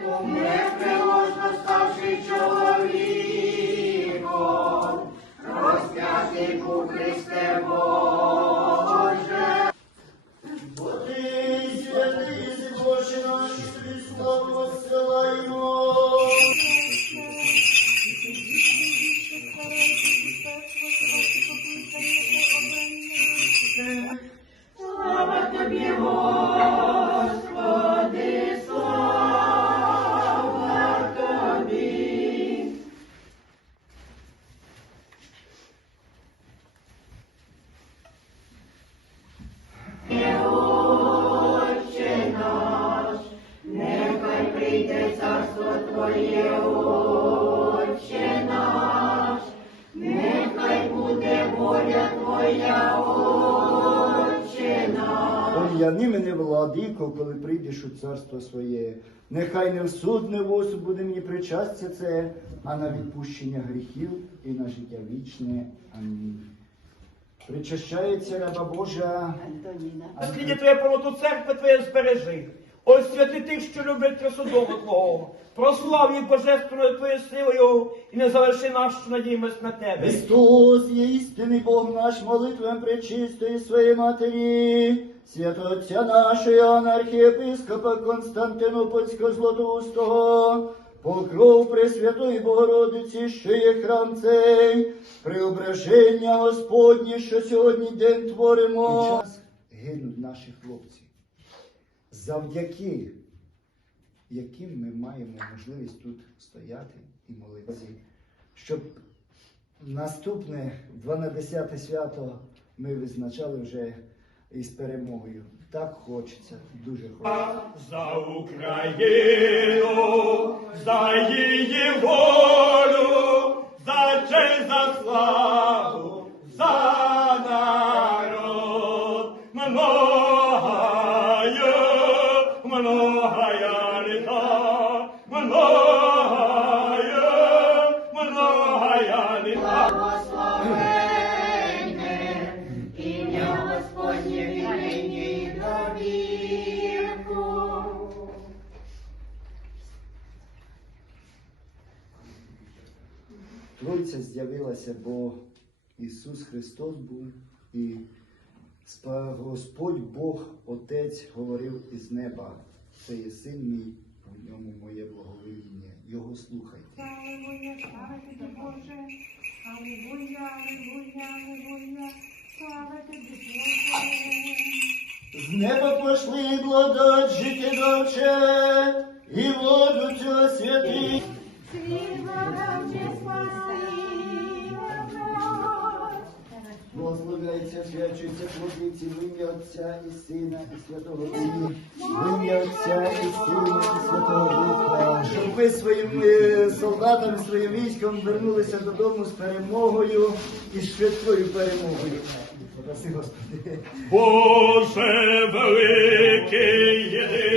віком, непривожно ставши чоловіком, розп'ятий був Христем. Твоє нехай буде воля Твоя Отче мене, владико, коли прийдеш у царство своє. Нехай не в суд, не буде мені причастя це, а на відпущення гріхів і на життя вічне. Амінь. Причащається раба Божа. Антоніна. Наскільки твоє полоту церкви твоє збережи. Ось святи тих, що люблять Трисудову Твого. Прослав їх божественною Твоєю силою і не залиши нас, що надіємось на Тебе. Христос є істинний Бог наш, молитвем пречистої своєї матері, святого Отця нашого Іоанна архієпископа Константинопольського Златоустого, покров Пресвятої Богородиці, що є храм цей, преображення Господнє, що сьогодні день творимо. Під час гинуть наші хлопці, завдяки яким ми маємо можливість тут стояти і молитися, щоб наступне 12 свято ми визначали вже із перемогою. Так хочеться, дуже хочеться. За Україну, за її волю, за честь, за славу, за народ. Многая, многая літа, многая, многая літа. Благословенне ім'я Господнє з'явилася, бо Ісус Христос був і Господь Бог, Отець говорив із неба. Це є син мій, в ньому моє благовоління. Його слухайте. Аллилуйя, слава тобі, Боже. Аллилуйя, аллилуйя, аллилуйя. Слава тобі, Боже. З неба пошли благодать життєдавче, і воду цього святий. Світло навчи спаси Благословляється, свячується плодиці в ім'я Отця і Сина і Святого Духа. В ім'я Отця і Сина і Святого Духа. Щоб ви своїм е, солдатам, своїм військом вернулися додому з перемогою і з швидкою перемогою. Спаси Господи. Боже великий єдиний,